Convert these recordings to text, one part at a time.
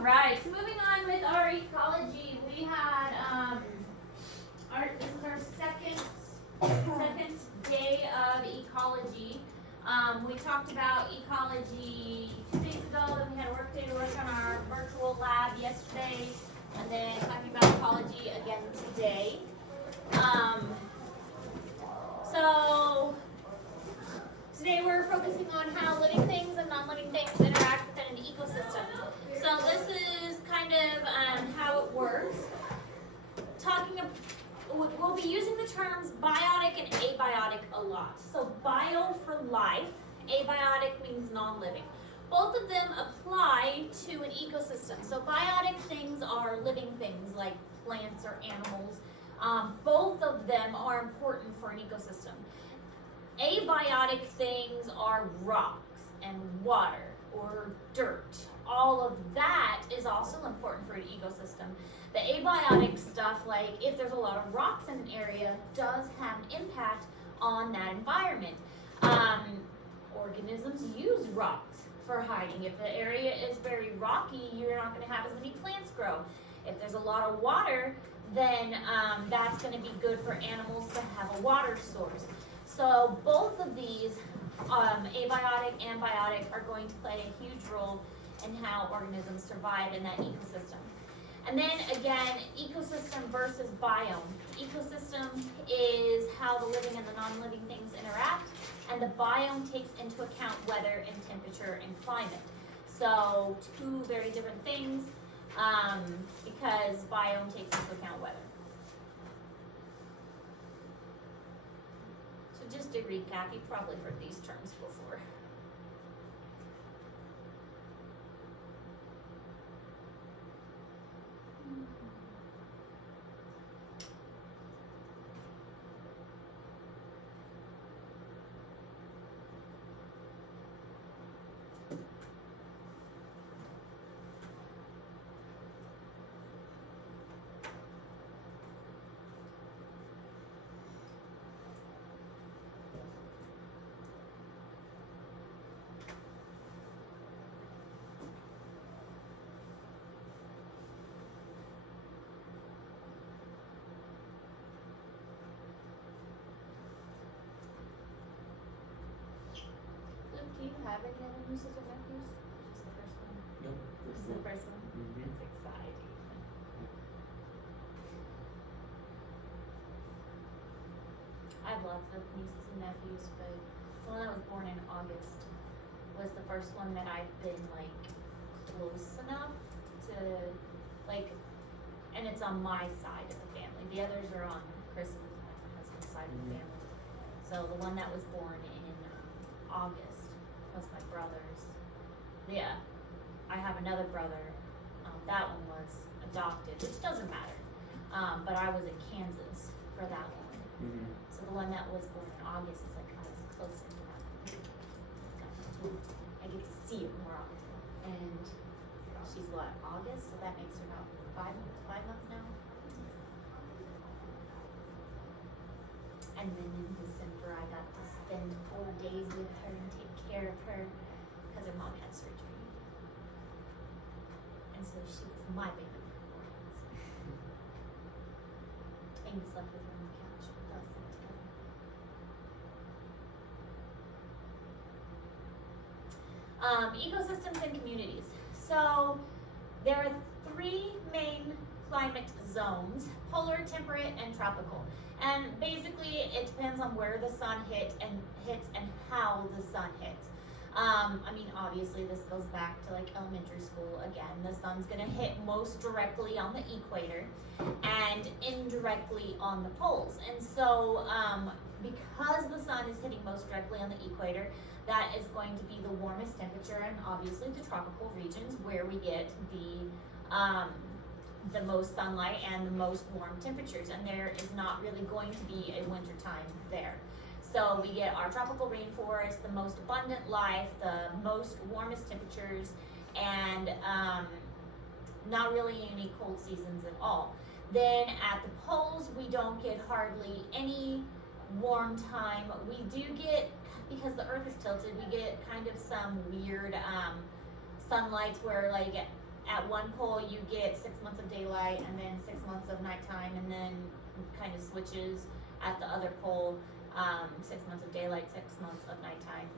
Alright, so moving on with our ecology, we had this is our second day of ecology. We talked about ecology 2 days ago, then we had a work day to work on our virtual lab yesterday, and then talking about ecology again today. So today we're focusing on how living things and non-living things interact within an ecosystem. So this is kind of how it works. We'll be using the terms biotic and abiotic a lot. So bio for life, abiotic means non-living. Both of them apply to an ecosystem. So biotic things are living things like plants or animals. Both of them are important for an ecosystem. Abiotic things are rocks and water or dirt. All of that is also important for an ecosystem. The abiotic stuff, like if there's a lot of rocks in an area, does have an impact on that environment. Organisms use rocks for hiding. If the area is very rocky, you're not going to have as many plants grow. If there's a lot of water, then that's going to be good for animals to have a water source. So both of these, abiotic and biotic, are going to play a huge role in how organisms survive in that ecosystem. And then again, ecosystem versus biome. Ecosystem is how the living and the non-living things interact, and the biome takes into account weather and temperature and climate. So two very different things, because biome takes into account weather. So just to recap, you've probably heard these terms before. Do you have any other nieces or nephews? Just the first one? Nope. This is the first one? Mm-hmm. It's exciting. I have lots of nieces and nephews, but the one that was born in August was the first one that I've been like close enough to like, and it's on my side of the family. The others are on Chris's, my husband's side of the family. So the one that was born in August was my brother's. Yeah, I have another brother. That one was adopted, which doesn't matter. But I was in Kansas for that one. Mm-hmm. So the one that was born in August is like I was closer to that one. I get to see it more often. And she's what, August? So that makes her about 5 months now. And then in December, I got to spend 4 days with her and take care of her because her mom had surgery. And so she was my baby for 4 days. And we slept with her on the couch with us together. Ecosystems and communities. So there are 3 main climate zones: polar, temperate, and tropical. And basically, it depends on where the sun hits and how the sun hits. I mean, obviously, this goes back to like elementary school again. The sun's gonna hit most directly on the equator and indirectly on the poles. And so, because the sun is hitting most directly on the equator, that is going to be the warmest temperature, and obviously the tropical regions where we get the most sunlight and the most warm temperatures, and there is not really going to be a winter time there. So we get our tropical rainforest, the most abundant life, the most warmest temperatures, and not really any cold seasons at all. Then at the poles, we don't get hardly any warm time. We do get, because the earth is tilted, we get kind of some weird sunlights where like at one pole you get 6 months of daylight and then 6 months of nighttime, and then kind of switches at the other pole, 6 months of daylight, 6 months of nighttime.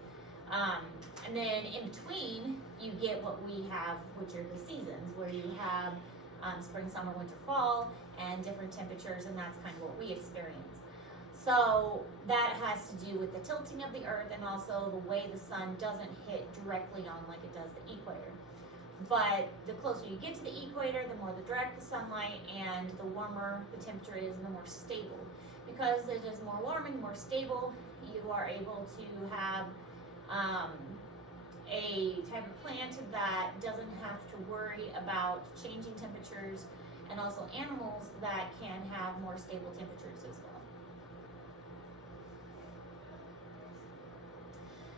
And then in between, you get what we have, which are the seasons, where you have spring, summer, winter, fall, and different temperatures, and that's kind of what we experience. So that has to do with the tilting of the earth and also the way the sun doesn't hit directly on like it does the equator. But the closer you get to the equator, the more the direct the sunlight and the warmer the temperature is and the more stable. Because it is more warm and more stable, you are able to have a type of plant that doesn't have to worry about changing temperatures, and also animals that can have more stable temperatures as well.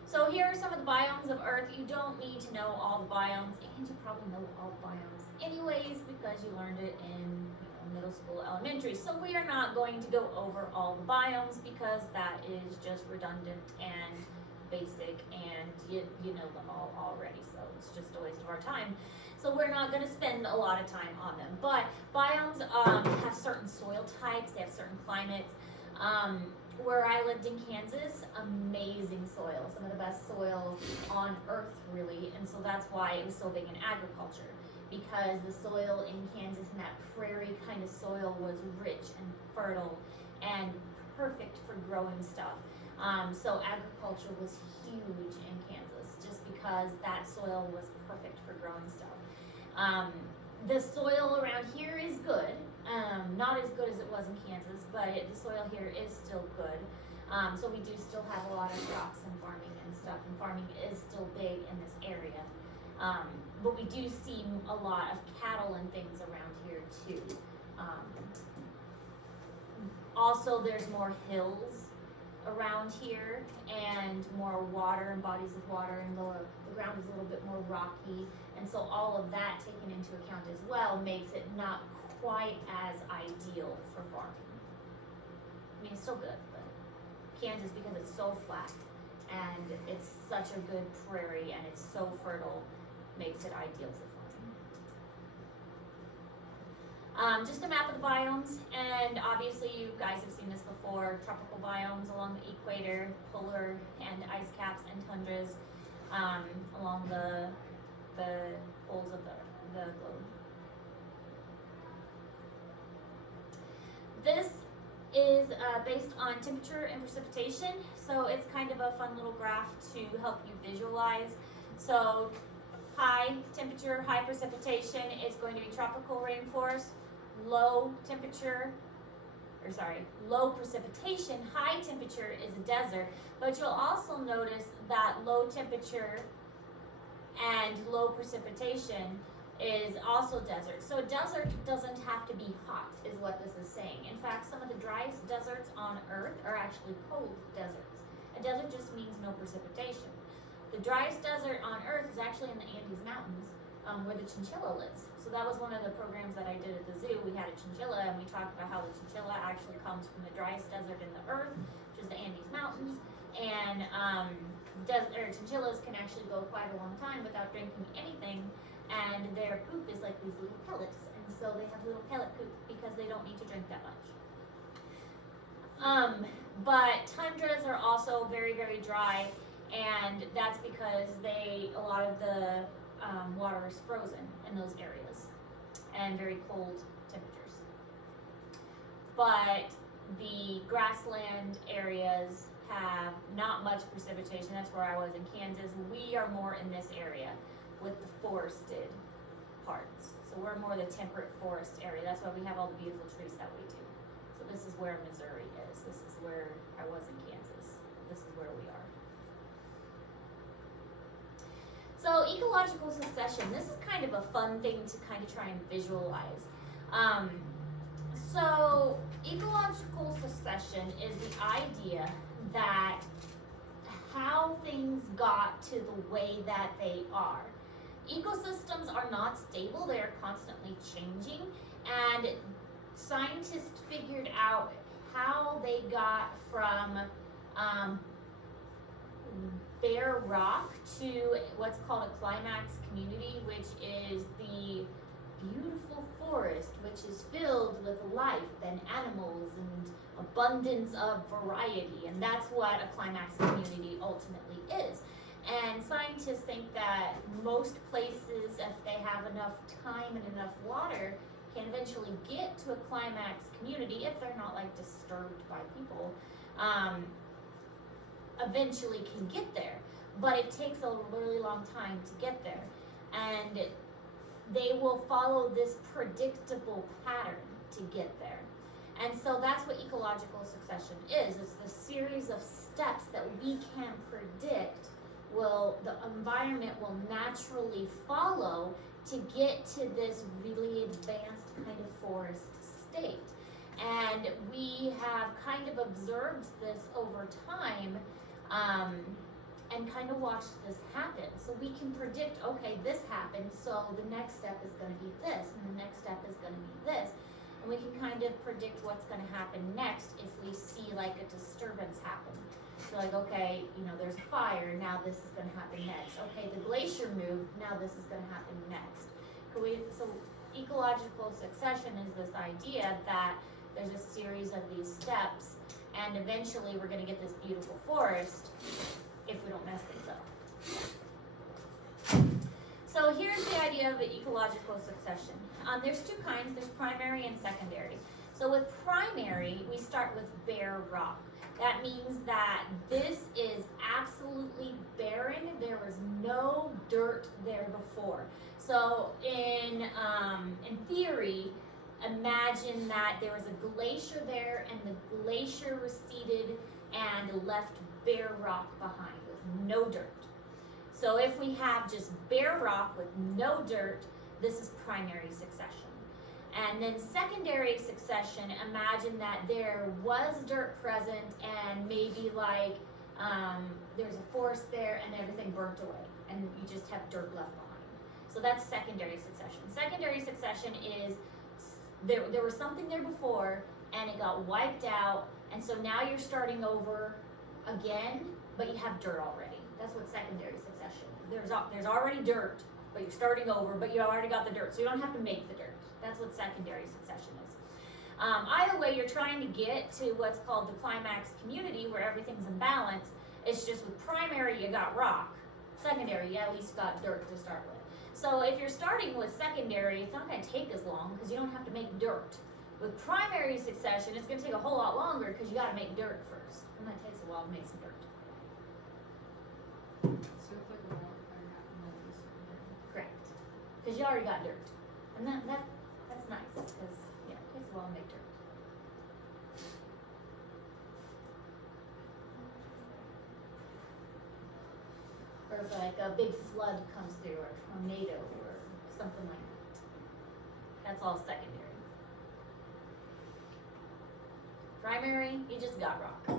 So here are some of the biomes of Earth. You don't need to know all the biomes, and you probably know all the biomes anyways because you learned it in middle school, elementary. So we are not going to go over all the biomes because that is just redundant and basic, and you know them all already, so it's just a waste of our time. So we're not going to spend a lot of time on them. But biomes have certain soil types, they have certain climates. Where I lived in Kansas, amazing soil, some of the best soil on earth really, and so that's why it was so big in agriculture, because the soil in Kansas and that prairie kind of soil was rich and fertile and perfect for growing stuff. So agriculture was huge in Kansas just because that soil was perfect for growing stuff. The soil around here is good. Not as good as it was in Kansas, but the soil here is still good. So we do still have a lot of crops and farming and stuff, and farming is still big in this area. But we do see a lot of cattle and things around here too. Also, there's more hills around here and more water and bodies of water, and the ground is a little bit more rocky, and so all of that taken into account as well makes it not quite as ideal for farming. I mean, it's still good, but Kansas, because it's so flat and it's such a good prairie and it's so fertile, makes it ideal for farming. Just a map of the biomes, and obviously you guys have seen this before: tropical biomes along the equator, polar and ice caps and tundras along the poles of the globe. This is based on temperature and precipitation, so it's kind of a fun little graph to help you visualize. So high temperature, high precipitation is going to be tropical rainforest. Low precipitation, high temperature is a desert, but you'll also notice that low temperature and low precipitation is also desert. So a desert doesn't have to be hot, is what this is saying. In fact, some of the driest deserts on Earth are actually cold deserts. A desert just means no precipitation. The driest desert on Earth is actually in the Andes Mountains, where the chinchilla lives. So that was one of the programs that I did at the zoo. We had a chinchilla, and we talked about how the chinchilla actually comes from the driest desert in the Earth, which is the Andes Mountains. And chinchillas can actually go quite a long time without drinking anything, and their poop is like these little pellets, and so they have little pellet poop because they don't need to drink that much. But tundras are also very, very dry, and that's because a lot of the water is frozen in those areas and very cold temperatures. But the grassland areas have not much precipitation. That's where I was in Kansas. We are more in this area with the forested parts. So we're more the temperate forest area. That's why we have all the beautiful trees that we do. So this is where Missouri is. This is where I was in Kansas. This is where we are. So ecological succession, this is kind of a fun thing to kind of try and visualize. So ecological succession is the idea that how things got to the way that they are. Ecosystems are not stable, they are constantly changing, and scientists figured out how they got from bare rock to what's called a climax community, which is the life and animals and abundance of variety, and that's what a climax community ultimately is. And scientists think that most places, if they have enough time and enough water, can eventually get to a climax community if they're not like disturbed by people. Eventually can get there, but it takes a really long time to get there, and they will follow this predictable pattern to get there. And so that's what ecological succession is. It's the series of steps that we can predict the environment will naturally follow to get to this really advanced kind of forest state. And we have kind of observed this over time, and kind of watched this happen. So we can predict, okay, this happened, so the next step is going to be this, and the next step is going to be this. And we can kind of predict what's going to happen next if we see like a disturbance happen. So like, okay, there's a fire, now this is going to happen next. Okay, the glacier moved, now this is going to happen next. So ecological succession is this idea that there's a series of these steps, and eventually we're going to get this beautiful forest if we don't mess things up. So here's the idea of ecological succession. There's two kinds, there's primary and secondary. So with primary, we start with bare rock. That means that this is absolutely barren. There was no dirt there before. So in theory, imagine that there was a glacier there, and the glacier receded and left bare rock behind with no dirt. So if we have just bare rock with no dirt, this is primary succession. And then secondary succession, imagine that there was dirt present, and maybe like there's a forest there and everything burnt away and you just have dirt left behind. So that's secondary succession. Secondary succession is there was something there before and it got wiped out, and so now you're starting over again, but you have dirt already. That's what secondary succession is. There's already dirt, but you're starting over, but you already got the dirt, so you don't have to make the dirt. That's what secondary succession is. Either way, you're trying to get to what's called the climax community, where everything's in balance. It's just with primary, you got rock. Secondary, you at least got dirt to start with. So if you're starting with secondary, it's not going to take as long because you don't have to make dirt. With primary succession, it's going to take a whole lot longer because you got to make dirt first, and that takes a while to make some dirt. So it's like a wildfire happening. Correct, because you already got dirt, and that's nice because it takes a while to make dirt. Or if like a big flood comes through, or a tornado, or something like that. That's all secondary. Primary, you just got rock.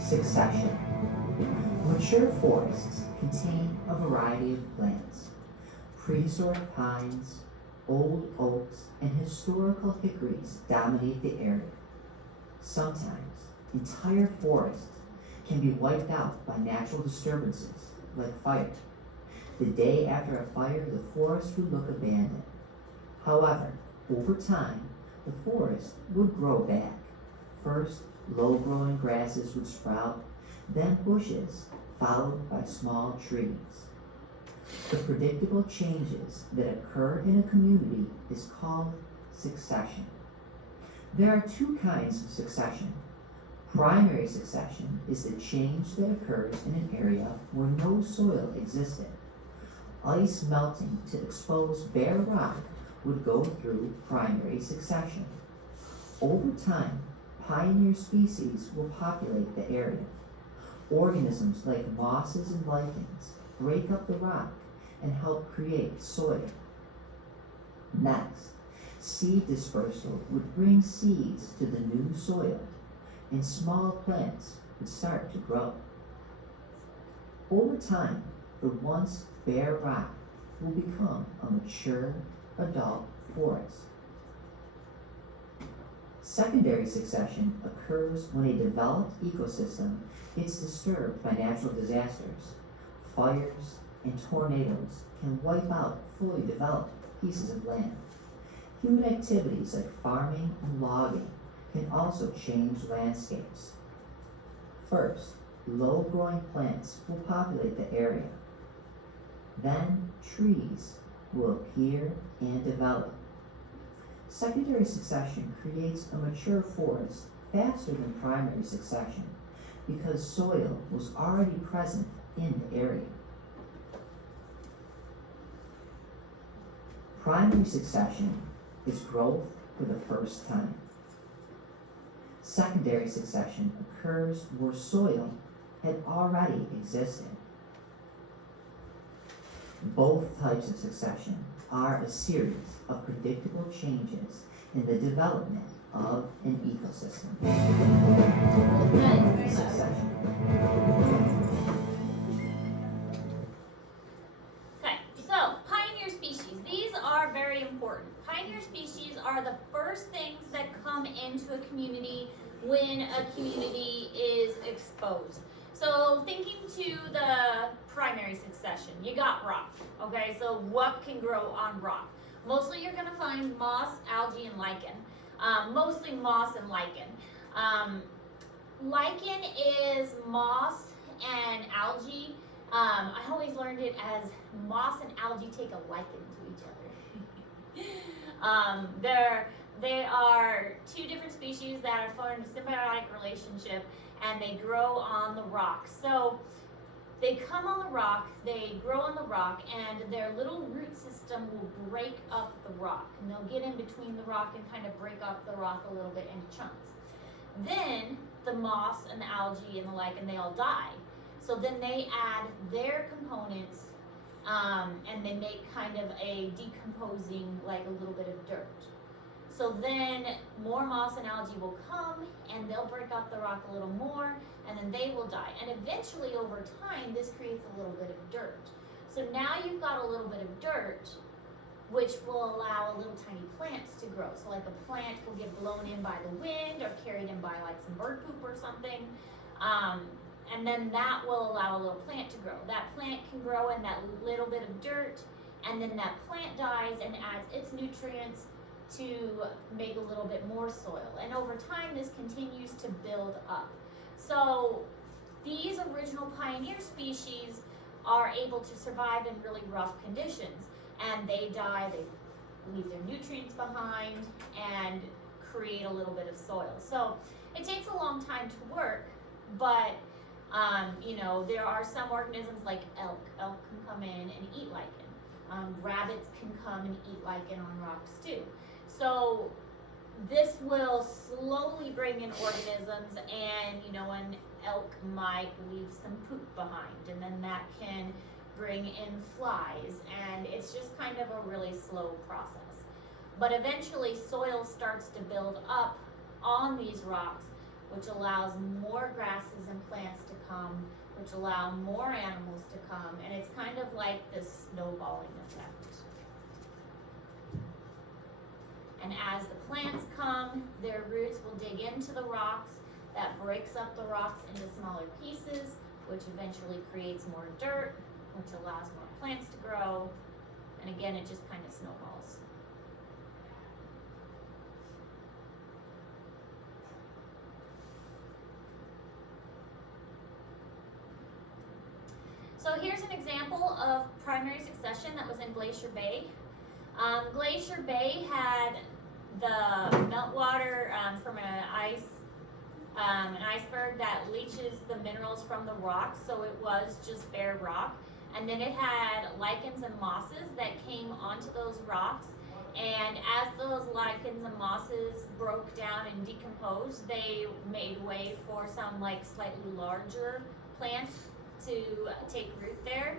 Succession. Mature forests contain a variety of plants. Prehistoric pines, old oaks, and historical hickories dominate the area. Sometimes, entire forests can be wiped out by natural disturbances, like fire. The day after a fire, the forest would look abandoned. However, over time, the forest would grow back. First, low-growing grasses would sprout, then bushes, followed by small trees. The predictable changes that occur in a community is called succession. There are two kinds of succession. Primary succession is the change that occurs in an area where no soil existed. Ice melting to expose bare rock would go through primary succession. Over time, pioneer species will populate the area. Organisms like mosses and lichens break up the rock and help create soil. Next, seed dispersal would bring seeds to the new soil, and small plants would start to grow. Over time, the once bare rock will become a mature adult forest. Secondary succession occurs when a developed ecosystem gets disturbed by natural disasters. Fires and tornadoes can wipe out fully developed pieces of land. Human activities like farming and logging can also change landscapes. First, low-growing plants will populate the area. Then trees will appear and develop. Secondary succession creates a mature forest faster than primary succession because soil was already present in the area. Primary succession is growth for the first time. Secondary succession occurs where soil had already existed. Both types of succession are a series of predictable changes in the development of an ecosystem. Succession. Okay, so pioneer species. These are very important. Pioneer species are the first things that come into a community when a community is exposed. So thinking to the primary succession, you got rock, okay? So what can grow on rock? Mostly you're gonna find moss, algae, and lichen. Mostly moss and lichen. Lichen is moss and algae. I always learned it as moss and algae take a liking to each other. They are two different species that are formed a symbiotic relationship, and they grow on the rock. So they come on the rock, they grow on the rock, and their little root system will break up the rock. And they'll get in between the rock and kind of break up the rock a little bit into chunks. Then the moss and the algae and the lichen, they all die. So then they add their components, and they make kind of a decomposing, like a little bit of dirt. So then more moss and algae will come, and they'll break up the rock a little more, and then they will die. And eventually over time, this creates a little bit of dirt. So now you've got a little bit of dirt, which will allow a little tiny plants to grow. So like a plant will get blown in by the wind or carried in by like some bird poop or something. And then that will allow a little plant to grow. That plant can grow in that little bit of dirt, and then that plant dies and adds its nutrients to make a little bit more soil. And over time, this continues to build up. So these original pioneer species are able to survive in really rough conditions, and they die, they leave their nutrients behind and create a little bit of soil. So it takes a long time to work, but there are some organisms like elk. Elk can come in and eat lichen. Rabbits can come and eat lichen on rocks too. So this will slowly bring in organisms, and an elk might leave some poop behind, and then that can bring in flies, and it's just kind of a really slow process. But eventually soil starts to build up on these rocks, which allows more grasses and plants to come, which allow more animals to come, and it's kind of like this snowballing effect. And as the plants come, their roots will dig into the rocks. That breaks up the rocks into smaller pieces, which eventually creates more dirt, which allows more plants to grow. And again, it just kind of snowballs. So here's an example of primary succession that was in Glacier Bay. Glacier Bay had the meltwater from an iceberg that leaches the minerals from the rocks, so it was just bare rock. And then it had lichens and mosses that came onto those rocks, and as those lichens and mosses broke down and decomposed, they made way for some like slightly larger plants to take root there.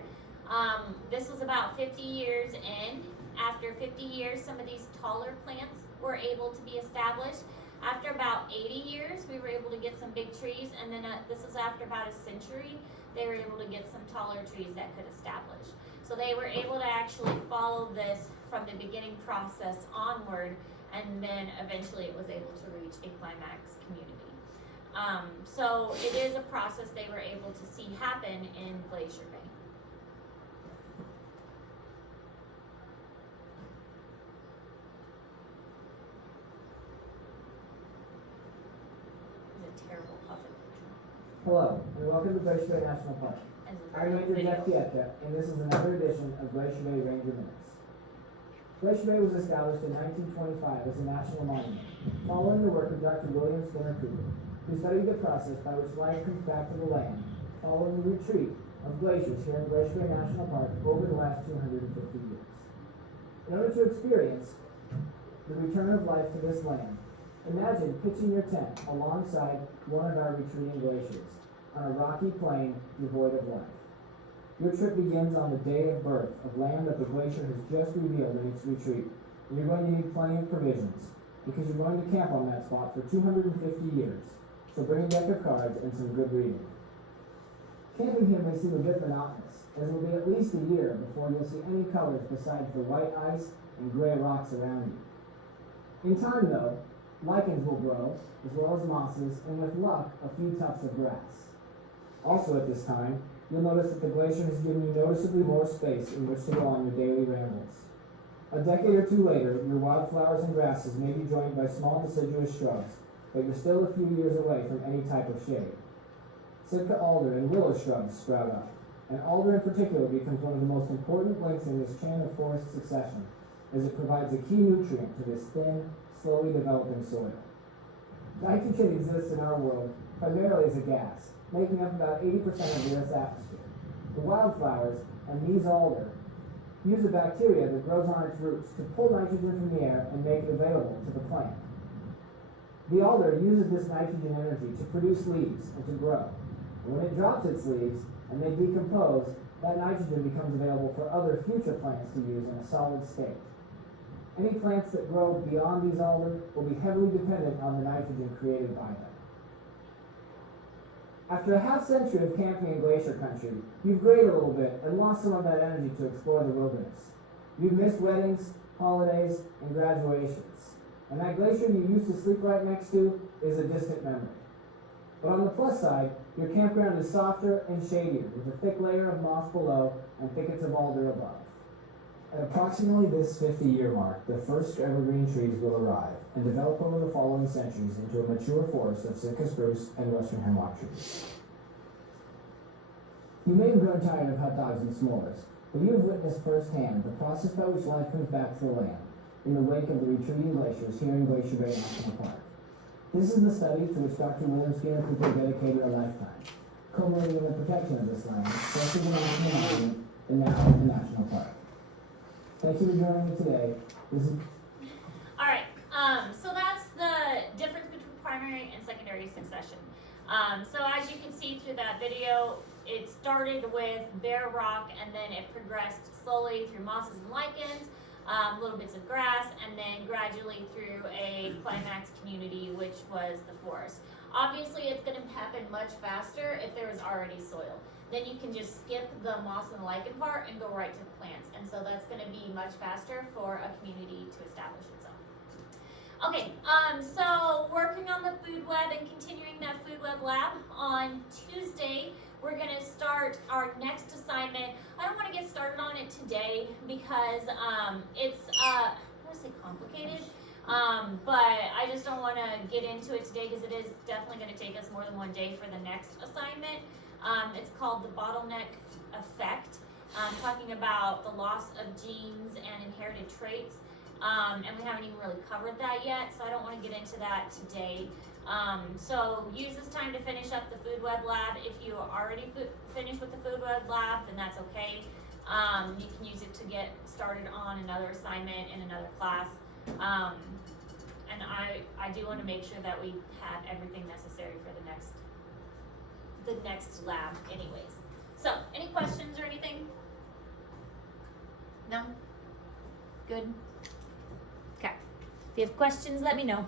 This was about 50 years in. After 50 years, some of these taller plants were able to be established. After about 80 years, we were able to get some big trees, and then this was after about a century, they were able to get some taller trees that could establish. So they were able to actually follow this from the beginning process onward, and then eventually it was able to reach a climax community. So it is a process they were able to see happen in Glacier Bay. It's a terrible puffin. Hello, and welcome to Glacier Bay National Park. I'm Ranger Jeff Pietta, and this is another edition of Glacier Bay Ranger Minutes. Glacier Bay was established in 1925 as a national monument, following the work of Dr. William Skinner Cooper, who studied the process by which life comes back to the land following the retreat of glaciers here in Glacier Bay National Park over the last 250 years. In order to experience the return of life to this land, imagine pitching your tent alongside one of our retreating glaciers on a rocky plain devoid of life. Your trip begins on the day of birth of land that the glacier has just revealed in its retreat, and you're going to need plenty of provisions, because you're going to camp on that spot for 250 years, so bring a deck of cards and some good reading. Camping here may seem a bit monotonous, as it will be at least a year before you'll see any colors besides the white ice and gray rocks around you. In time, though, lichens will grow, as well as mosses, and with luck, a few tufts of grass. Also at this time, you'll notice that the glacier has given you noticeably more space in which to go on your daily rambles. A decade or two later, your wildflowers and grasses may be joined by small deciduous shrubs, but you're still a few years away from any type of shade. Sitka alder and willow shrubs sprout up, and alder in particular becomes one of the most important links in this chain of forest succession, as it provides a key nutrient to this thin, slowly developing soil. Nitrogen exists in our world primarily as a gas, making up about 80% of the Earth's atmosphere. The wildflowers and these alder use a bacteria that grows on its roots to pull nitrogen from the air and make it available to the plant. The alder uses this nitrogen energy to produce leaves and to grow. And when it drops its leaves and they decompose, that nitrogen becomes available for other future plants to use in a solid state. Any plants that grow beyond these alder will be heavily dependent on the nitrogen created by them. After a half-century of camping in glacier country, you've grayed a little bit and lost some of that energy to explore the wilderness. You've missed weddings, holidays, and graduations. And that glacier you used to sleep right next to is a distant memory. But on the plus side, your campground is softer and shadier, with a thick layer of moss below and thickets of alder above. At approximately this 50-year mark, the first evergreen trees will arrive and develop over the following centuries into a mature forest of Sitka spruce and western hemlock trees. You may have grown tired of hot dogs and s'mores, but you have witnessed firsthand the process by which life comes back to the land in the wake of the retreating glaciers here in Glacier Bay National Park. This is the study to which Dr. William Skinner Cooper dedicated a lifetime, culminating in the protection of this land, first as a national monument and now a national park. Thank you for joining me today. Alright, so that's the difference between primary and secondary succession. So as you can see through that video, it started with bare rock and then it progressed slowly through mosses and lichens, little bits of grass, and then gradually through a climax community, which was the forest. Obviously, it's going to happen much faster if there is already soil. Then you can just skip the moss and lichen part and go right to the plants. And so that's going to be much faster for a community to establish itself. Okay, so working on the food web and continuing that food web lab on Tuesday, we're going to start our next assignment. I don't want to get started on it today because it's, I don't want to say complicated, but I just don't want to get into it today because it is definitely going to take us more than one day for the next assignment. It's called the bottleneck effect, talking about the loss of genes and inherited traits. And we haven't even really covered that yet, so I don't want to get into that today. So use this time to finish up the food web lab. If you already finished with the food web lab, then that's okay. You can use it to get started on another assignment in another class. And I do want to make sure that we have everything necessary for the next lab anyways. So, any questions or anything? No? Good? Okay. If you have questions, let me know.